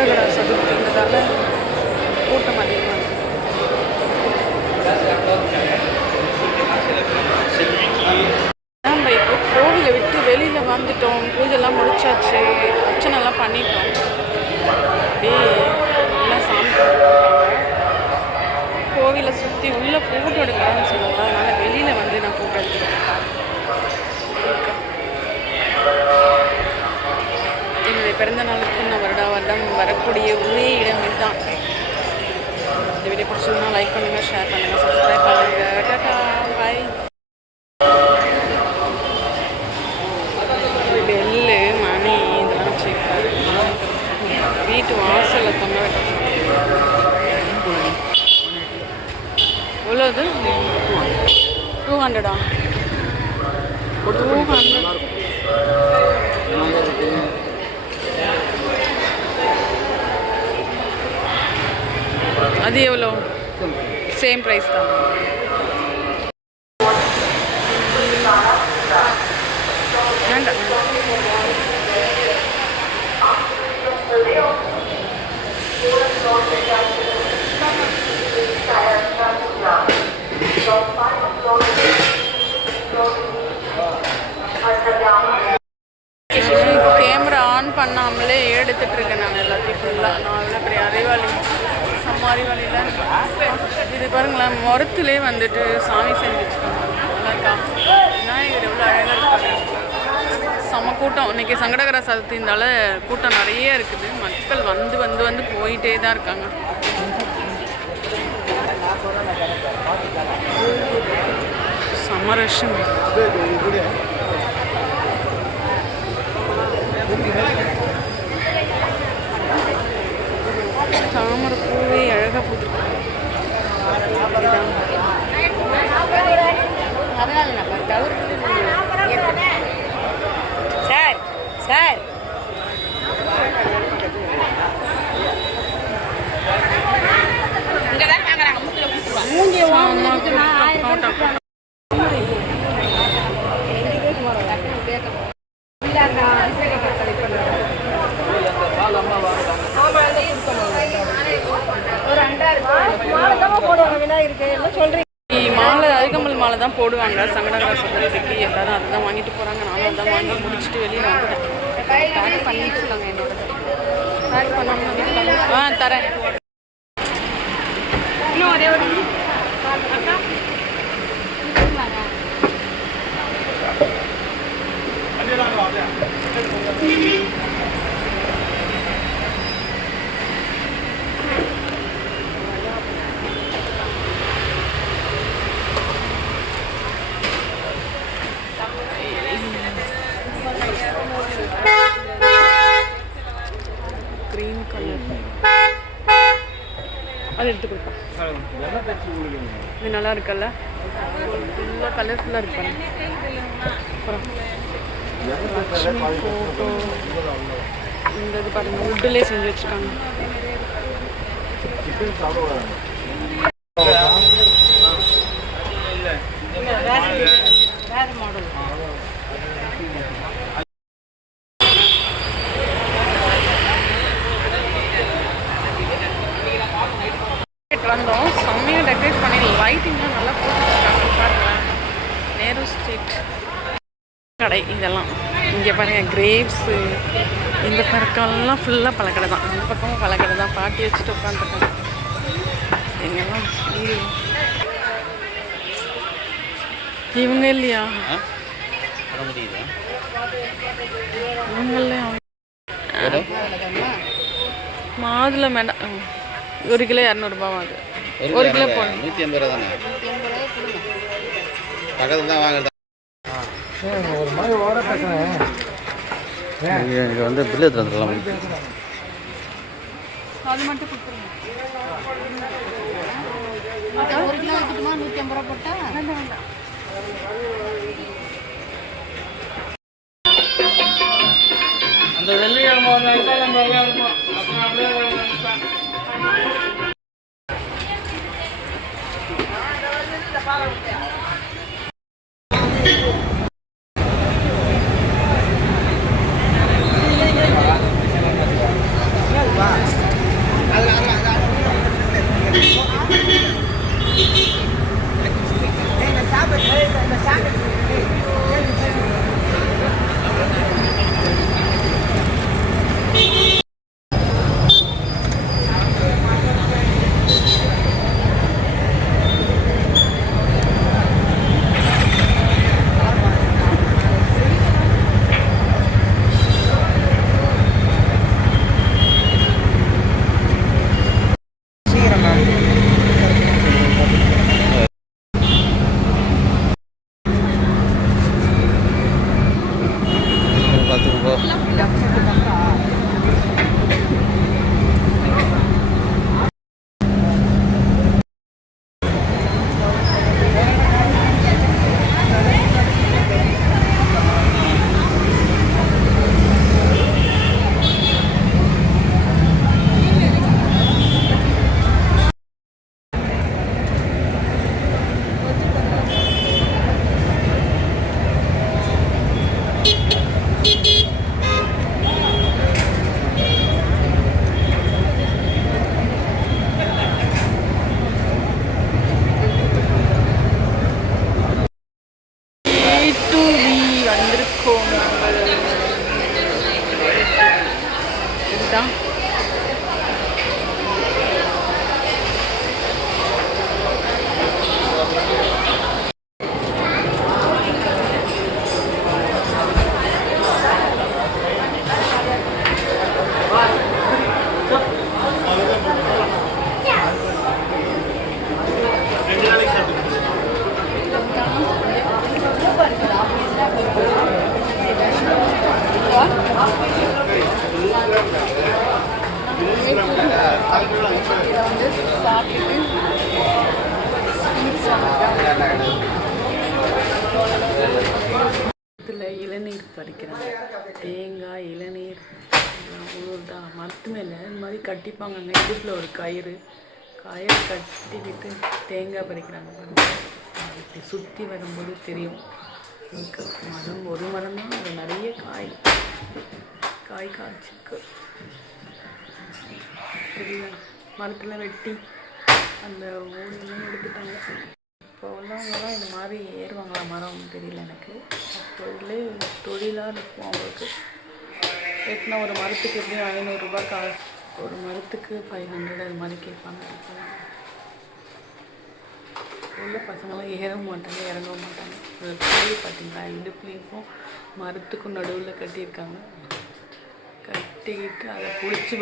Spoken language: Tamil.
சங்கடகர சதுர்த்தின்றதால கூட்டம் அதிகமாக இருக்குது. நம்ம இப்போ கோவிலை விட்டு வெளியில் வந்துட்டோம். பூஜைலாம் முடிச்சாச்சு, அர்ச்சனைலாம் பண்ணிட்டோம். அப்படியே எல்லாம் சாமி கோவிலை சுற்றி உள்ளே ஃபோட்டோ எடுக்கலாம்னு சொல்லுவாங்க. அதனால் வெளியில் வந்து நான் ஃபோட்டோ எடுத்துக்கிறேன். என்னுடைய பிறந்த நாளுக்கு நான் வருடம் வரக்கூடிய ஒரே இடம் இதுதான். இந்த வீடியோ பிடிச்சதுன்னா லைக் பண்ணுங்கள், ஷேர் பண்ணுங்கள், சப்ஸ்கிரைப் பண்ணுங்கள். டாடா, பாய். பெல்லு மணி இதெல்லாம் வச்சுருக்காரு. வீட்டு வாசலில் தொங்க வைக்க எவ்வளோது? 200. 200. அது எவ்வளோ? சேம் ப்ரைஸ் தான். வேண்டாம். கேமரா ஆன் பண்ணாமலே எடுத்துட்டு இருக்கேன் நான் எல்லாத்தையும் ஃபுல்லாக. நான் அவ்வளோ பெரிய அறிவாளி, அறிவாளியில் இது பாருங்களேன். மரத்துலேயே வந்துட்டு சாமி செஞ்சு வச்சுக்கோங்க. நல்லா இருக்கா? விநாயகர் எவ்வளோ அழகாக இருக்காரு. செம கூட்டம். இன்றைக்கி சங்கடகர சதுர்த்தினால கூட்டம் நிறைய இருக்குது. மக்கள் வந்து வந்து வந்து போயிட்டே தான் இருக்காங்க. சமரஷம் தாமரை பூவே அழகாக பூத்துருக்கு. சார் சார் மாலை அருகம்புல் மாலை தான் போடுவாங்க சங்கடகர சதுர்த்திக்கு. எல்லாரும் அதுதான் வாங்கிட்டு போகிறாங்க. நானும் அதான் வாங்கி முடிச்சுட்டு வெளியே வந்துட்டேன். பேக் பண்ணிட்டு இருக்காங்க. என்னோட பேக் பண்ணாமல் வீட்டுக்கு தரேன். இன்னும் ஒரே ஒரு கிரீன் கலர் அது எடுத்து கொடுப்பேன். இது நல்லா இருக்குல்ல? ஃபுல்லாக கலர்ஃபுல்லாக இருப்பாங்க. அப்புறம் லக்ஷ்மி ஃபோட்டோ இந்த இது பாருங்கள், வுட்டிலே செஞ்சு வச்சுருக்காங்க. வேறு மாடல் வந்தோம். செம்மையாக டெக்கரேட் பண்ணி லைட்டிங்லாம் நல்லா போட்டுருக்காங்க. பாருங்கள், நேரு ஸ்ட்ரீட் கடை இதெல்லாம். இங்கே பாருங்கள், கிரேப்ஸு இந்த பக்கம்லாம் ஃபுல்லாக பழக்கடை தான். இந்த பக்கமும் பழக்கடை தான். பாட்டி வச்சுட்டு உட்காந்துருக்காங்க. எங்கெல்லாம் இவங்க இல்லையா? இவங்கள மாதுளை வேண்டாம். 1 கிலோ 200 ரூபாய் அது. 1 கிலோ போடணும். 180 ரூபா தானே. பக்கத்தில் தான் வாங்குறது. ஒரு மாதிரி ஓர பேசுகிறேன். இங்கே வந்து பில்லு எடுத்து வந்துடலாம். அது மட்டும் கொடுத்துருங்க. 1 கிலோ வைக்கட்டுமா? 150 ரூபா போட்டால் வேண்டாம். அந்த வெள்ளிக்கிழமை ஒரு நாள் தான் நம்ம இருக்கும். அப்புறம் அப்படியே Bye. A2B வந்திருக்கோம் நாங்கள். இதுதான் இதை வந்து சாப்பிட்டு இதில் இளநீர் பறிக்கிறாங்க. தேங்காய் இளநீர் தான் மரத்து மேலே இந்த மாதிரி கட்டிப்பாங்க. இடுப்பில் ஒரு கயிறு கட்டிக்கிட்டு தேங்காய் பறிக்கிறாங்க. இப்படி சுற்றி வரும்போது தெரியும். மரம் ஒரு மரம் தான், அது நிறைய காய் காய்ச்சிருக்கு. தெரியல, மரத்தில் வெட்டி அந்த ஓடெல்லாம் எடுத்துட்டாங்க. இப்போ உள்ளவங்களாம் இந்த மாதிரி ஏறுவாங்களா மரம் தெரியல எனக்கு. தொழிலாக இருக்கும் அவங்களுக்கு. வெட்டினா ஒரு மரத்துக்கு எப்படியும் 500 ரூபாய் காசு, ஒரு மரத்துக்கு 500 அது மாதிரி கேட்பாங்க. உள்ள பசங்களாம் ஏறவும் மாட்டாங்க இறங்கவும் மாட்டாங்க. ஒரு கோயில் பார்த்தீங்களா, இடுப்புலேயும் மரத்துக்கும் நடுவில் கட்டியிருக்காங்க. கட்டிக்கிட்டு அதை பிடிச்சி